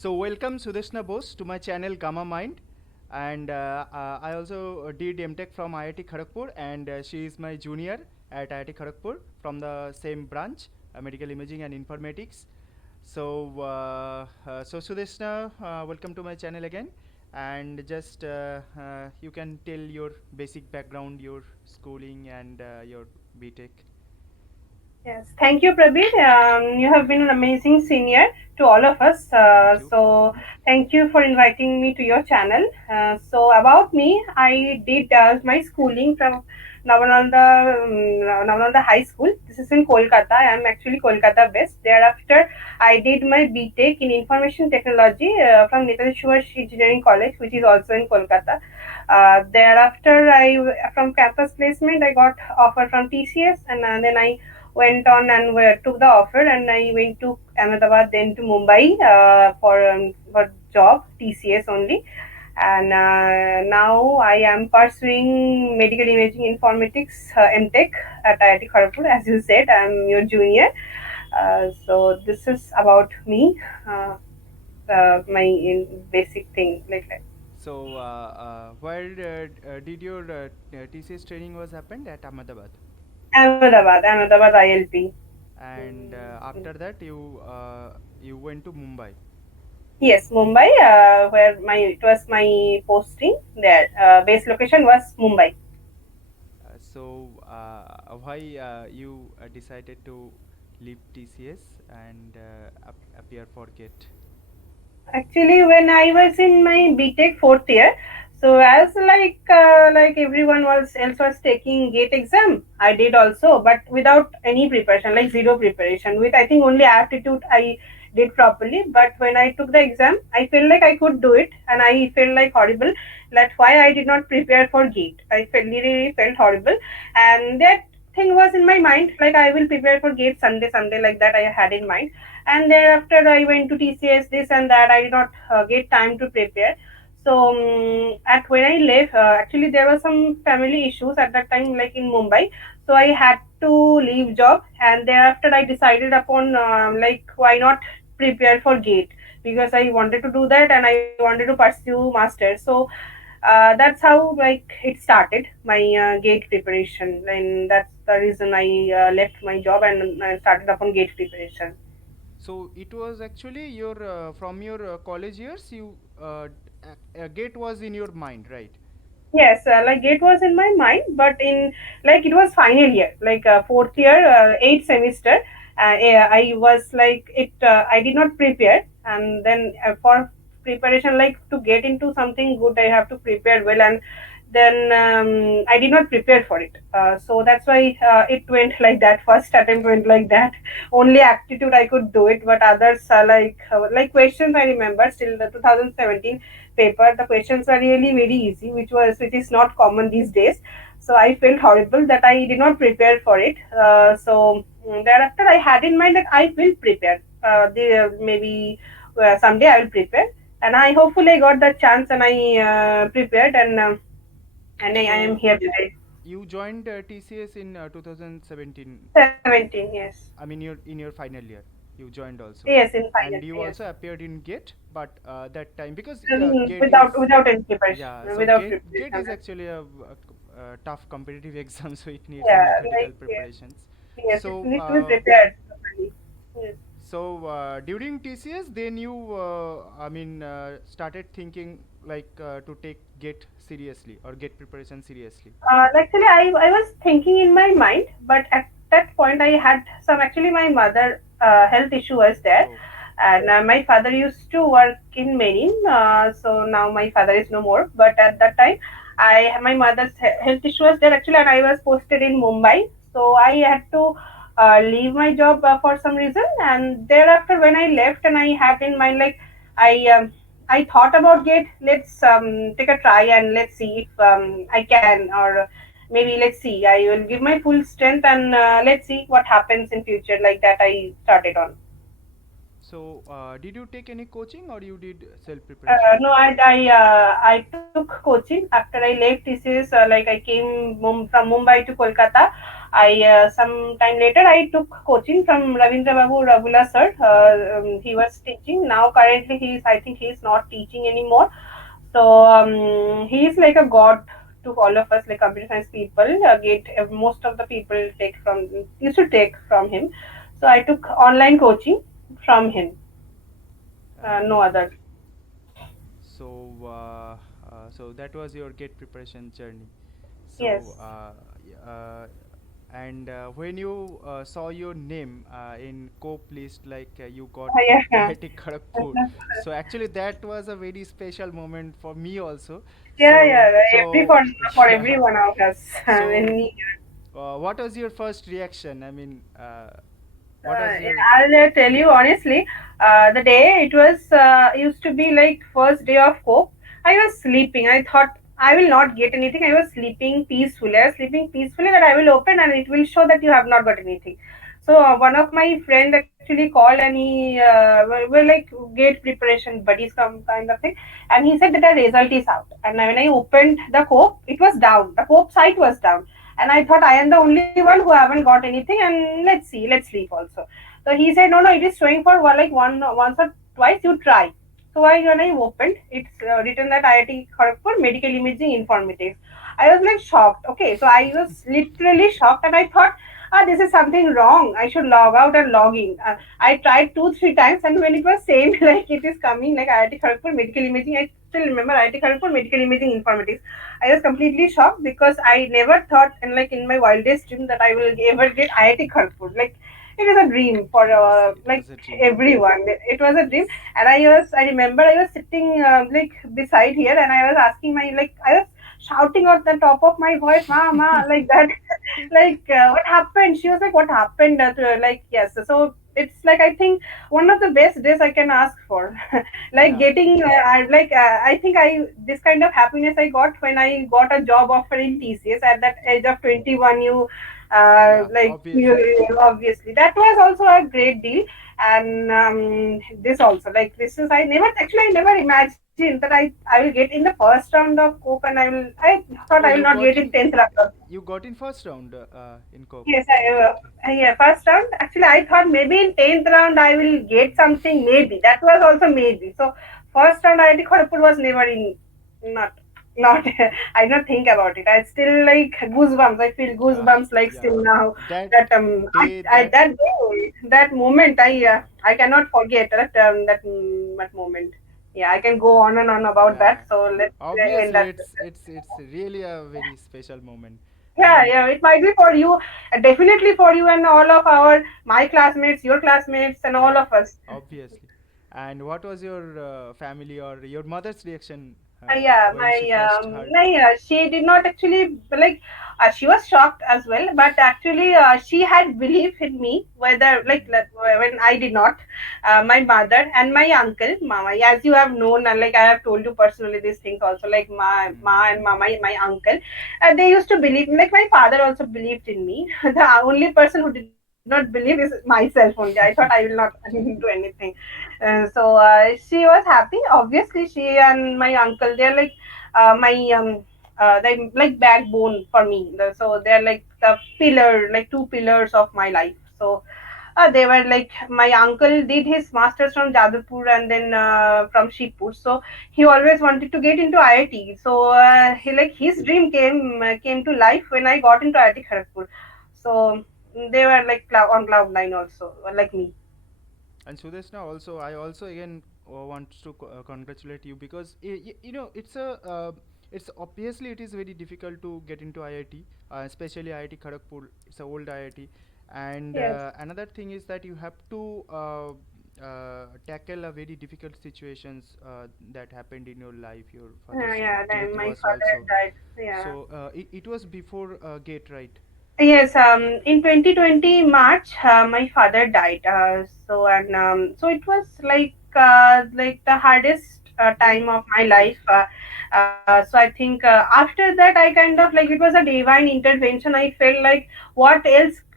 So welcome Sudeshna Bose to my channel Gamma Mind, and I also did MTech from IIT Kharagpur, and she is my junior at IIT Kharagpur from the same branch, Medical Imaging and Informatics. So Sudeshna, welcome to my channel again, and just you can tell your basic background, your schooling, and your BTech. Yes, thank you, Prabir. You have been an amazing senior to all of us. Thank you. Thank you for inviting me to your channel. About me, I did my schooling from Navalanda High School. This is in Kolkata. I am actually Kolkata based. Thereafter, I did my BTech in Information Technology from Netaji Subhash Engineering College, which is also in Kolkata. Thereafter, from campus placement, I got offer from TCS, and then I went on and took the offer, and I went to Ahmedabad, then to Mumbai for job, TCS only. And now I am pursuing medical imaging informatics MTech at IIT Kharagpur. As you said, I am your junior. So this is about me, my basic thing like that. Where did your TCS training was happened at Ahmedabad? Ahmedabad ILP. And after that you went to Mumbai. Yes, Mumbai, where my it was my posting there. Base location was Mumbai. Why you decided to leave TCS and appear for GATE? Actually, when I was in my BTech fourth year, so as like everyone else was taking GATE exam, I did also, but without any preparation, like zero preparation. With I think only aptitude I did properly. But when I took the exam, I felt like I could do it, and I felt like horrible. That's why I did not prepare for GATE. I felt really felt horrible, and that thing was in my mind, like I will prepare for GATE Sunday like that. I had in mind, and thereafter I went to TCS, this and that. I did not get time to prepare. So at when I left, actually there were some family issues at that time, like in Mumbai. So I had to leave job, and thereafter I decided upon like why not prepare for GATE, because I wanted to do that and I wanted to pursue master. So that's how like it started my GATE preparation, and that's the reason I left my job and I started upon GATE preparation. So it was actually your from your college years you GATE was in your mind, right? Yes, like it was in my mind, but in like it was final year, like fourth year, eighth semester. Yeah, I was like it. I did not prepare, and then for preparation, like to get into something good, I have to prepare well, and then I did not prepare for it. So that's why it went like that. First attempt went like that. Only aptitude I could do it, but others are like questions I remember still the 2017 paper. The questions were really very easy, which is not common these days. So I felt horrible that I did not prepare for it. Thereafter I had in mind that I will prepare. Maybe someday I will prepare, and I hopefully I got that chance, and I prepared, and I am So here today. you joined TCS in 2017. 17, yes. I mean, in your final year, you joined also, Yes, in final, and you yes. also appeared in GATE, but that time because GATE Without is without any preparation, yeah. So without GATE preparation. is actually a tough competitive exam, so it needs a Yeah, methodical like yes, preparations. yes, it So needs to be prepared properly. Yes. during TCS, then you I mean started thinking like to take GATE seriously or GATE preparation seriously. Actually, I was thinking in my mind, but at that point, I had some. Actually, my mother health issue was there, Oh, and my father used to work in Marine. So now my father is no more. But at that time, my mother's health issue was there actually, and I was posted in Mumbai. So I had to leave my job for some reason, and thereafter, when I left, and I had in mind like I. I thought about it. Let's take a try and let's see if I can, or maybe let's see. I will give my full strength, and let's see what happens in future. Like that, I started on. So, did you take any coaching or you did self preparation? No, I took coaching after I left TCS. Like I came from Mumbai to Kolkata. I some time later I took coaching from Ravindra Babu Ragula sir. He was teaching. Now currently I think he is not teaching anymore. So he is like a god to all of us, like computer science people. Get most of the people take from used to take from him. So I took online coaching from him. No And other. so, so that was your gate preparation journey. So, Yes. and when you saw your name in COPE list, like you got Yeah. IIT Kharagpur, so actually that was a very special moment for me also. Yeah, So, yeah. Every so for yeah. every one of us. So, When what was your first reaction? I mean, what was your yeah, I'll tell you honestly, the day it was used to be like first day of cope. I was sleeping. I thought I will not get anything. I was sleeping peacefully. I was sleeping peacefully that I will open and it will show that you have not got anything. So one of my friend actually called and he were like gate preparation buddies kind of thing, and he said that the result is out. And when I opened the cope, it was down. The cope site was down, and I thought I am the only one who haven't got anything, and let's sleep also. So he said, no, it is showing for like once or twice. You try. So when I opened, it's written that IIT Kharagpur Medical Imaging Informatics. I was like shocked. Okay, so I was literally shocked, and I thought, this is something wrong. I should log out and log in. I tried two, three times, and when it was saying like it is coming like IIT Kharagpur Medical Imaging, I still remember IIT Kharagpur Medical Imaging Informatics. I was completely shocked because I never thought, and like in my wildest dream, that I will ever get IIT Kharagpur. Like it is a dream for yes, it like was a dream. everyone. It was a dream, and I remember I was sitting like beside here, and I was asking my like I was shouting at the top of my voice, "Mama," like that. Like what happened? She was like, "What happened?" Like yes. So it's like I think one of the best days I can ask for. Like Yeah, getting I think I this kind of happiness I got when I got a job offer in TCS at that age of 21. yeah, obviously. Obviously that was also a great deal. And this also like this is I never imagined that I will get in the first round of cope, and I thought I Oh, will you not got get in in, 10th round. you got in first round in COP. Yes, Okay. yeah, first round. Actually, I thought maybe in 10th round I will get something. Maybe that was also maybe. So first round IIT Kharagpur was never in. Not, not. I don't think about it. I still like goosebumps. I feel Uh, goosebumps like yeah, still now. that That day I that that day, that moment yeah, I cannot forget that moment. Yeah, I can go on and on about yeah. that. So let's end Obviously, that. it's really a very special moment, Yeah, and yeah, it might be for you, definitely for you and all of my classmates, your classmates, and all yeah, of us. obviously. And what was your family or your mother's reaction Yeah, when she first heard? she did not actually like. She was shocked as well, but actually, she had belief in me. Whether Hmm. when I did not, my mother and my uncle, mama, as you have known, and like I have told you personally, these things also. Like my ma and mama, my uncle, they used to believe. Like my father also believed in me. The only person who did not believe is myself only. I thought I will not do anything. She was happy. Obviously, she and my uncle, they're like my they like backbone for me. So they're like the pillar, like two pillars of my life. So they were like my uncle did his masters from Jadavpur and then from Shibpur. So he always wanted to get into IIT. So Yes. he like his dream came to life when I got into IIT Kharagpur. So they were like on cloud nine also, like me. And Sudeshna, also, I also again want to congratulate you because you know it's obviously it is very difficult to get into IIT, especially IIT Kharagpur. It's a old IIT, and Yes. another thing is that you have to tackle a very difficult situations that happened in your life. Your father's Yeah, death then my was father also. died. Yeah. So it was before Gate, right? Yes, in 2020 March, my father died. So it was like the hardest When time of my yes. life. So I think after that, I kind of like it was a divine intervention. I felt like what else?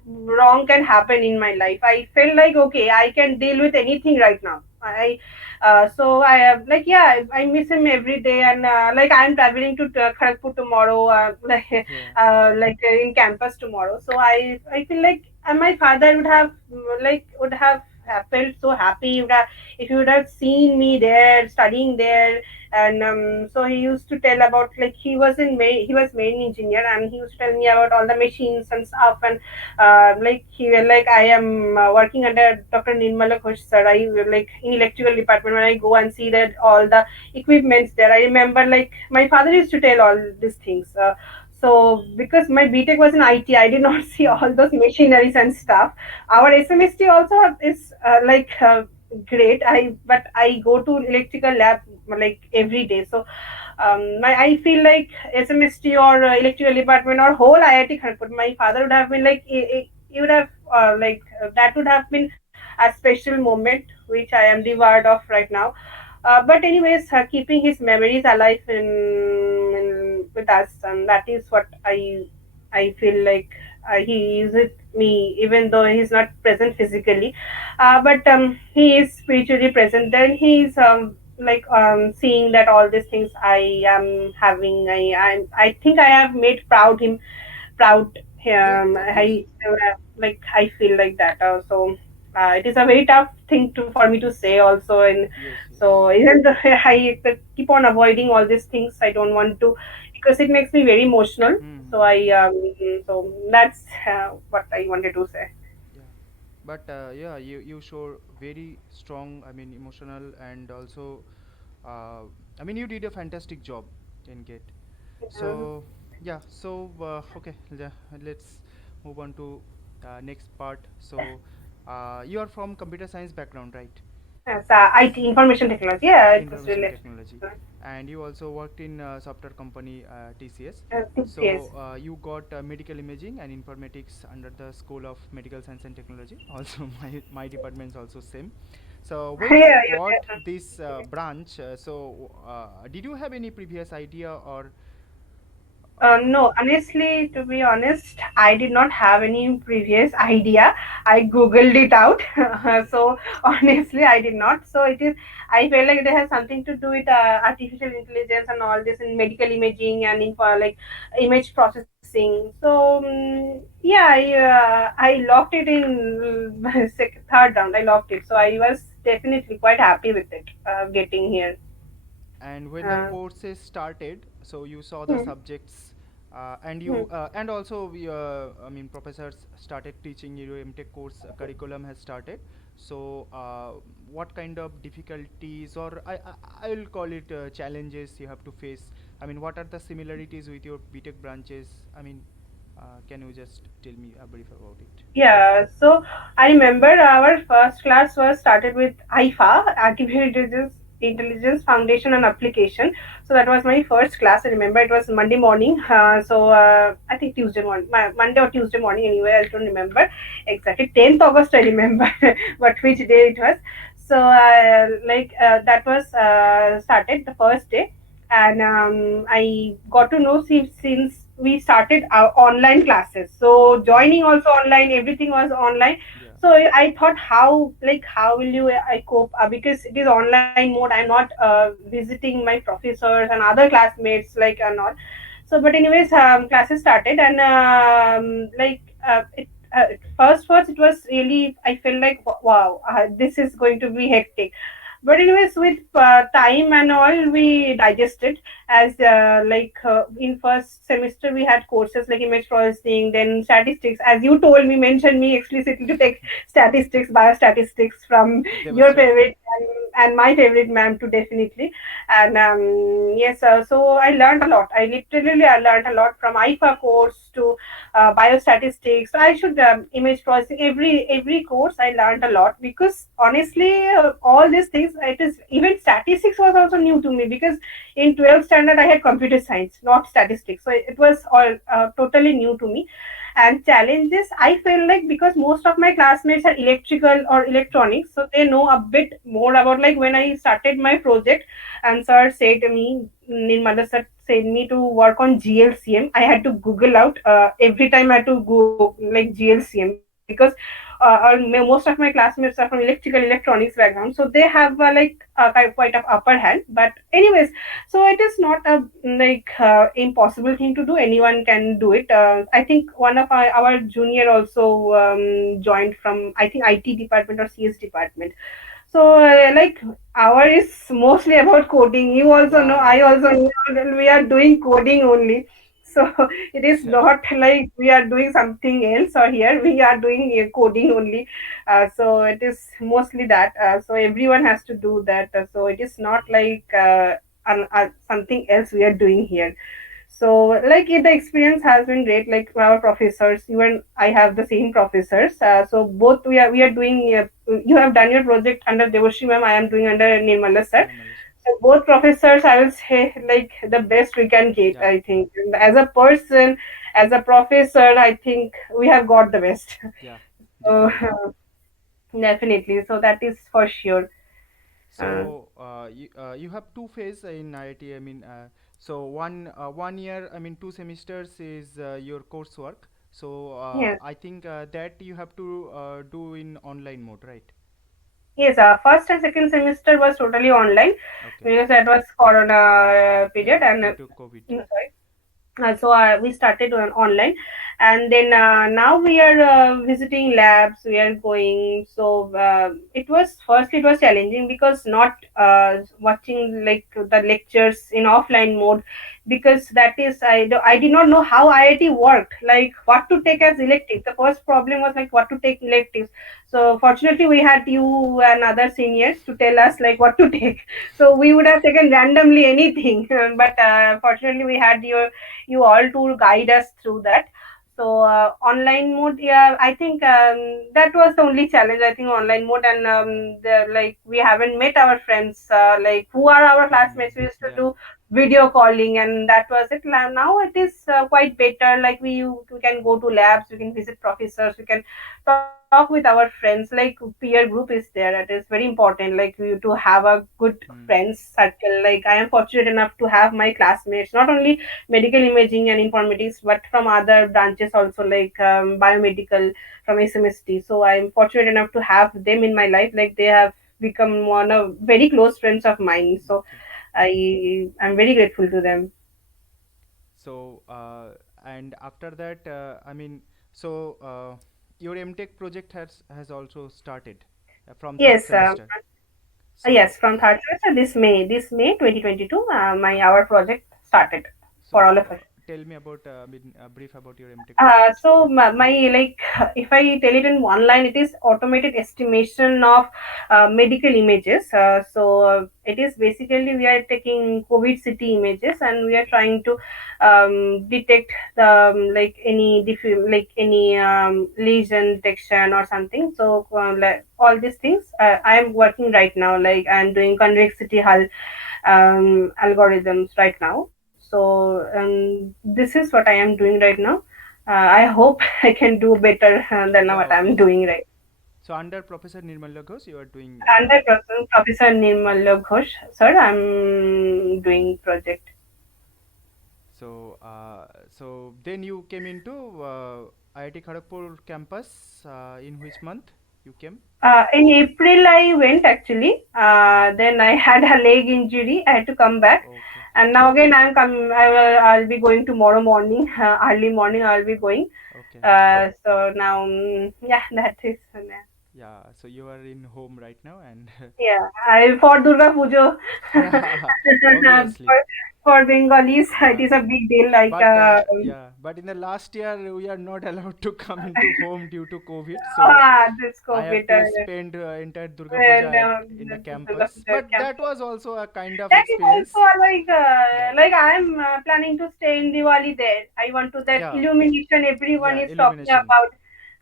wrong can happen in my life. I felt like okay, I can deal with anything right now. So I like yeah, I miss him every day, and like I'm traveling to Kharagpur tomorrow, Yeah. in campus tomorrow. So I feel like my father would have felt so happy if he would have seen me there studying there. And so he used to tell about like he was main engineer, and he used to tell me about all the machines and stuff. And like I am working under Dr. Nirmala Ghosh sir. I like in electrical department. When I go and see that all the equipments there, I remember like my father used to tell all these things. So because my BTech was in IT, I did not see all Hmm. those machineries and stuff. Our SMST also is great. I go to electrical lab like every day. So I feel like SMST or electrical department or whole IIT Kharagpur, my father would have been like he would have that would have been a special moment which I am devoured of right now. But anyways, keeping his memories alive with us, and that is what I feel like he is with me, even though he's not present physically. But he is spiritually present. Then he's seeing that all these things I am having, I think I have made proud. Yeah, obviously. I feel like that. It is a very tough thing to for me to say also. And Yes, yes. so even though I keep on avoiding all these things, I don't want to because it makes me very emotional. So Hmm. so that's what I wanted to say. Yeah. But yeah, you show very strong, I mean, emotional, and also, I mean, you did a fantastic job in GATE. Um, So yeah, so okay, let's move on to next part. So you are from computer science background, right? as IT information technology, yeah, it was Information related. technology, and you also worked in software company TCS. Yes. So you got medical imaging and informatics under the School of Medical Science and Technology. Also, my department is also same. So when you Yeah, got yeah. this branch, did you have any previous idea or? Uh, No, honestly, to be honest, I did not have any previous idea. I googled it out. So honestly, I did not. So it is. I felt like it has something to do with artificial intelligence and all this in medical imaging and in for like image processing. So yeah, I locked it in third round. I locked it. So I was definitely quite happy with it getting here. and when the Uh, courses started, so you saw the hmm, subjects, and hmm. you and also I mean, professors started teaching you. MTech course curriculum has started. So what kind of difficulties, or I will call it challenges, you have to face? I mean, what are the similarities with your BTech branches? I mean, can you just tell me a brief about it? Yeah, so I remember our first class was started with IFA, Intelligence Foundation and Application. So that was my first class. I remember it was Monday morning. I think Tuesday morning, Monday or Tuesday morning anyway. I don't remember exactly. 10th August I remember, but which day it was. So that was started the first day, and I got to know since we started our online classes. So Hmm. joining also online, everything was online. Yeah. So I thought how will you I cope because it is online mode. I'm not visiting my professors and other classmates like and all. So but anyways, classes started and first it was really I felt like wow, this is going to be hectic. But anyways, with time and all, we digested as in first semester we had courses like image processing, then statistics. As you told me, mentioned me explicitly to take statistics, biostatistics from your Devastation. favorite and my favorite ma'am too, definitely. And yes, so I learned a lot. I learned a lot from IFA course to biostatistics. So I should image processing every course. I learned a lot because honestly, all these things. It is even statistics was also new to me because in 12th standard I had computer science, not statistics. So it was all totally new to me. And challenges, I feel like, because most of my classmates are electrical or electronics, so they know a bit more about, like, when I started my project, and sir said to me, Nirmala sir said me to work on GLCM. I had to Google out every time I had to go like GLCM, because most of my classmates are from electrical electronics background, so they have quite of upper hand. But anyways, so it is not a impossible thing to do. Anyone can do it. I think one of our junior also joined from, I think, IT department or CS department. So like, our is mostly about coding. You also know, Yeah, I also know that we are doing coding only. So it is yeah. not like we are doing something else, or here we are doing coding only. So it is mostly that. So everyone has to do that. So it is not like something else we are doing here. So like, the experience has been great. Like, our professors, even I have the same professors. So both we are doing. You have done your project under Devoshi ma'am. I am doing under Nirmala sir. Nirmala sir. So both professors, I will say, like, the best we can get. Yeah, I think, as a person, as a professor, I think we have got the best. yeah, So definitely. definitely. So that is for sure. Uh, So you have two phase in IIT. I mean, so one year. I mean, 2 semesters is your coursework. So yes. I think that you have to do in online mode, right? Yes, first and second semester was totally online, Okay. because that was Corona period, Yeah, and due to COVID. sorry. So we started on online, and then now we are visiting labs. We are going. So it was, first it was challenging, because not watching like the lectures in offline mode, because that is, I did not know how IIT worked, like what to take as elective. The first problem was like what to take electives. So fortunately we had you and other seniors to tell us like what to take. So we would have taken randomly anything, but fortunately we had you all to guide us through that. So online mode, yeah, I think that was the only challenge. I think online mode, and like, we haven't met our friends like who are our classmates. We used to Yeah. do video calling, and that was it. Now it is quite better. Like, we can go to labs, we can visit professors, we can talk with our friends. Like, peer group is there. It is very important. Like, you to have a good Hmm. friends circle. Like, I am fortunate enough to have my classmates, not only medical imaging and informatics, but from other branches also, like biomedical, from SMST. So I'm fortunate enough to have them in my life. Like, they have become one of very close friends of mine. So Okay. I'm very grateful to them. So and after that, I mean, so your MTech project has also started from third Yes, semester. yes, So from third semester, this May 2022, my our project started for all so of us. tell me about I mean brief about your MTech project. So my, like, if I tell it in one line, it is automated estimation of medical images. So it is basically, we are taking COVID city images, and we are trying to detect the like any like any lesion detection or something. So like, all these things I am working right now. Like, I am doing convexity hull algorithms right now. So this is what I am doing right now. I hope I can do better than Yeah, what I'm obviously. doing right. So under Professor Nirmal Ghosh, you are doing. 100% Professor Nirmal Ghosh, sir, I'm doing project. So then you came into IIT Kharagpur campus. In which month you came? In April, I went actually. Then I had a leg injury. I had to come back, Okay. and now again I'm come. I'll be going tomorrow morning, early morning. I'll be going. Okay. So now, yeah, that is. Yeah. So you are in home right now, and Yeah, I for Durga Puja. yeah, obviously. For Bengalis, it Uh, is a big deal. Like, but yeah, but in the last year we are not allowed to come into home due to COVID. So this I have COVID, to spend entire Durga Puja and in the the Durga campus. Puja But that campus. was also a kind of That is experience. also Yeah, like I'm planning to stay in Diwali there. I want to that yeah, illumination everyone yeah. is talking Illumination. about.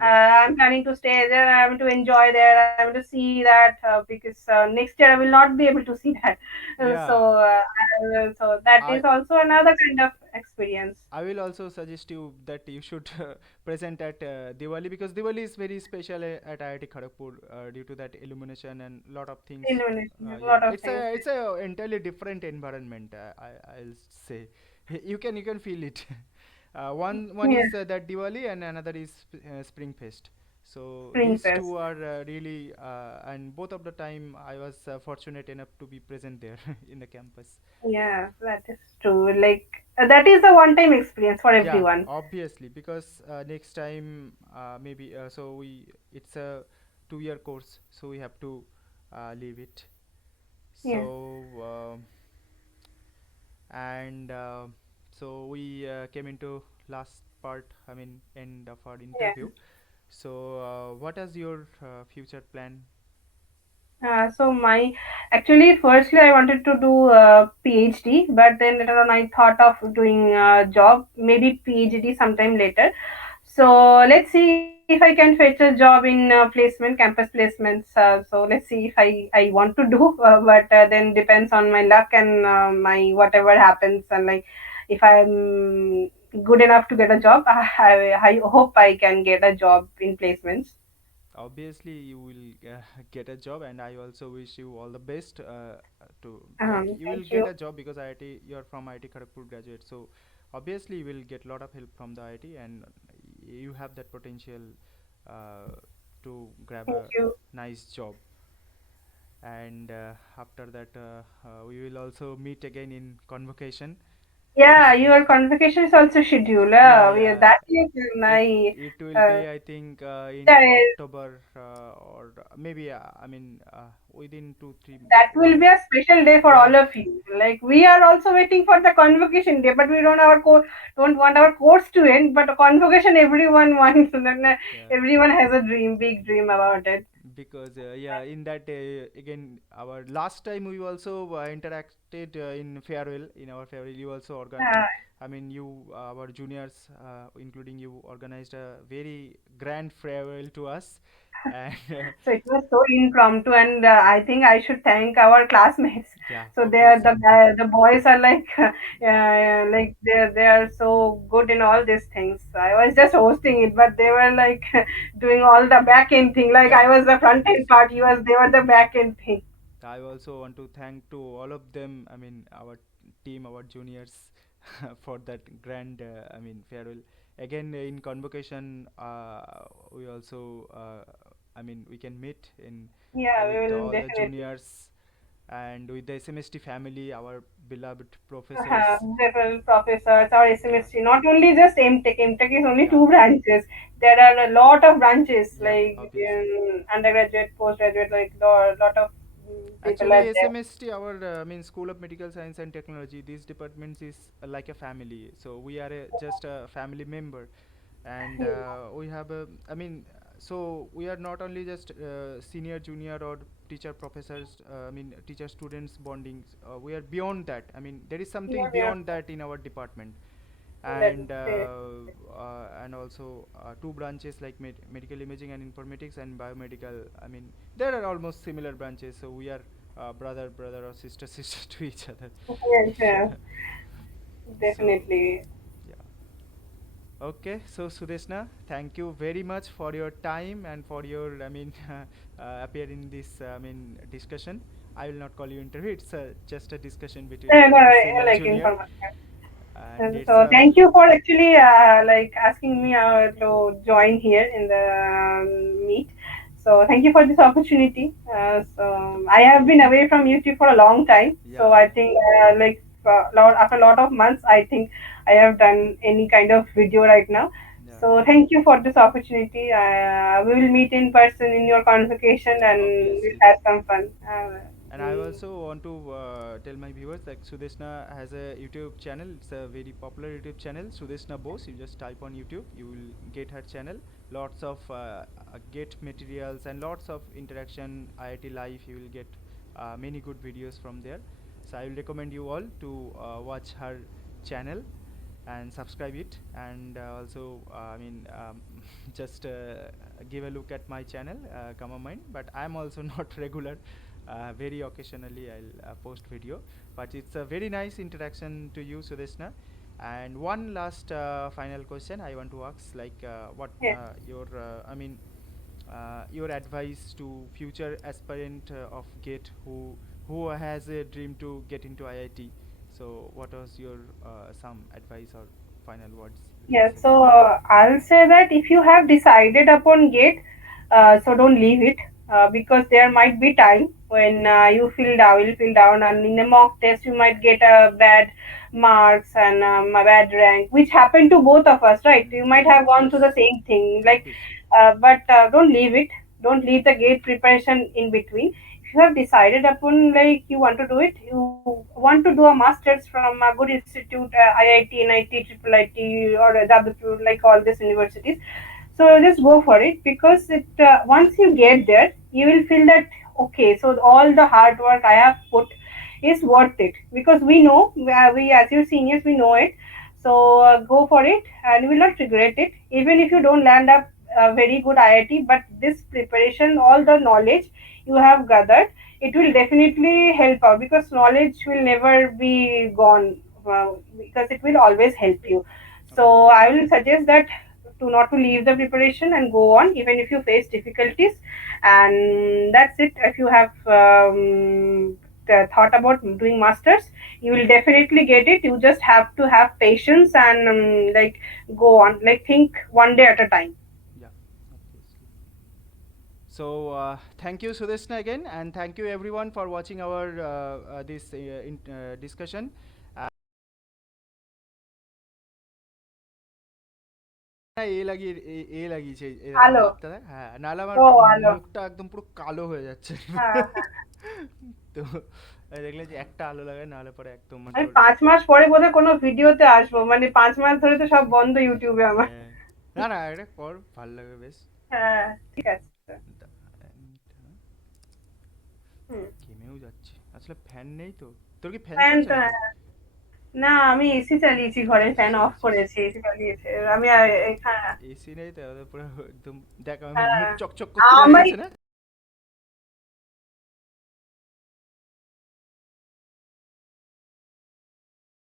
Yeah. I'm planning to stay there. I'm to enjoy there. I'm to see that because next year I will not be able to see that. Yeah. So that is I also another kind of experience. I will also suggest you that you should present at Diwali, because Diwali is very special at IIT Kharagpur due to that illumination and lot of things. Illumination, a Yeah, lot of things. it's a entirely different environment. I'll say you can feel it. One Yeah, is that Diwali and another is Spring Fest. So Spring these Fest. two are really and both of the time I was fortunate enough to be present there in the campus. Yeah, that is true. Like that is a one-time experience for Yeah, everyone. obviously, because next time maybe so we it's a 2 year course, so we have to leave it. Yeah, So and so we came into last part. I mean, end of our yeah. interview. So what is your future plan? So my actually firstly I wanted to do a PhD, but then later on I thought of doing a job, maybe PhD sometime later. So let's see if I can fetch a job in placement, campus placements. So let's see if I want to do, but then depends on my luck and my whatever happens, and like if I'm good enough to get a job, I hope I can get a job in placements. Obviously you will get a job, and I also wish you all the best to like you will Thank get you. a job because IIT, you're from IIT Kharagpur graduate, so obviously you will get a lot of help from the IIT, and you have that potential uh, to grab Thank a you. nice job. And after that we will also meet again in convocation. Yeah, your convocation is also scheduled. Yeah, yeah. That is it my. it will Uh, be, I think, in yeah, October or maybe I mean within 2 3 that will one. be a special day for Yeah, all of you. Like we are also waiting for the convocation day, but we don't want our course to end. But convocation, everyone wants, and then yeah. everyone has a dream, big dream about it. Because yeah, in that again, our last time we also interacted in farewell. In our farewell, you also Uh, I mean, you our juniors, including you, organized a very grand farewell to us, and So it was so impromptu, and I think I should thank our classmates. yeah, So they are obviously, the boys are like yeah. like they are so good in all these things. I was just hosting it, but they were like doing all the back end thing. Like Yeah, I was the front end obviously. part, they were the back end thing. I also want to thank to all of them. I mean, our team, our juniors, for that grand. I mean, farewell. Again, in convocation, we also. I mean, we can meet in Yeah, we with will all the definitely. juniors and with the SMST family, our beloved professors. Several professors or Yeah, SMST, not only just MTech. MTech is only yeah, two branches. There are a lot of branches yeah. like Obviously. undergraduate, postgraduate, like lot of people are Actually, there. SMST, our I mean, School of Medical Science and Technology, these departments is like a family. So we are just a family member, and we have a. I mean, so we are not only just senior, junior, or teacher, professors. I mean, teacher students bonding. We are beyond that. I mean, there is something Yeah, yeah, beyond that in our department, that is and also two branches like medical imaging and informatics and biomedical. I mean, there are almost similar branches, so we are brother or sister sister to each other. yeah, yeah, So definitely. yeah. Okay, so Sudeshna, thank you very much for your time and for your, I mean, appear in this, I mean, discussion. I will not call you interview. It's just a discussion between And senior like junior, information. and And it's so a thank you for actually like asking me to join here in the meet. So thank you for this opportunity. So I have been away from YouTube for a long time. So yeah, I think after a lot of months, I think I have done any kind of video right now. yeah. So thank you for this opportunity. We will meet in person in your convocation Yeah, and we'll obviously. have some fun. And I Mm, also want to tell my viewers like Sudeshna has a YouTube channel. It's a very popular YouTube channel, Sudeshna Bose. You just type on YouTube, you will get her channel. Lots of get materials and lots of interaction. IIT life, you will get many good videos from there. So I will recommend you all to watch her channel. and subscribe it, and also I mean just give a look at my channel, Kama Mind. But I'm also not regular. Very occasionally I'll post video, but it's a very nice interaction to you, Sudeshna. And one last final question I want to ask, like what Yes. your I mean your advice to future aspirant of GATE who has a dream to get into IIT. So what was your some advice or final words you can Yes, say? so I'll say that if you have decided upon gate, so don't leave it, because there might be time when you feel down, and in a mock test you might get a bad marks and a bad rank, which happened to both of us, right? You might have gone through Yes, the same thing, like, obviously. but don't leave it. Don't leave the gate preparation in between. If you have decided upon like you want to do it, you want to do a master's from a good institute, IIT, NIT, Triple IT, or W, like all these universities. So just go for it, because it once you get there, you will feel that okay, so all the hard work I have put is worth it, because we know, we as your seniors we know it. So go for it, and you will not regret it, even if you don't land up a very good IIT. But this preparation, all the knowledge you have gathered, it will definitely help out, because knowledge will never be gone, because it will always help you. So Obviously. I will suggest that to not to leave the preparation and go on, even if you face difficulties. And that's it. If you have thought about doing masters, you will definitely get it. You just have to have patience and like go on, like think one day at a time. Yeah, obviously. So thank you, Sudeshna, again, and thank you everyone for watching our this discussion. না এ লাগিয়ে এ লাগিয়েছে এই দেখো আলো, হাতটা দেখ, হ্যাঁ নাহলে আমার ও আলো, মুখটা একদম পুরো কালো হয়ে যাচ্ছে। হ্যাঁ। তো দেখলে যে একটা আলো লাগায়, নাহলে পরে একদম মানে আমি তোর 5 মাস পরে বোধহয় কোনো ভিডিওতে আসবো, মানে 5 মাস ধরে তো সব বন্ধ ইউটিউবে আমার। হ্যাঁ, না না এটা কর, ভাল লাগবে বেশ। হ্যাঁ, ঠিক আছে। এক মিনিট, হ্যাঁ, হুম। ঘেমেও যাচ্ছে আসলে, ফ্যান নেই তো। তোর কি ফ্যান ফ্যান চলছে তো নাকি? হ্যাঁ। না, আমি এসি চালিয়েছি, ঘরে এসি ফ্যান অফ চালিয়েছিস? করেছি, এসি চালিয়েছে। আমি এসি, হ্যাঁ, এসি নেই তো পুরো একদম, দেখ আমার মুখ হ্যাঁ। চকচক করতে লেগে আমি গেছে না।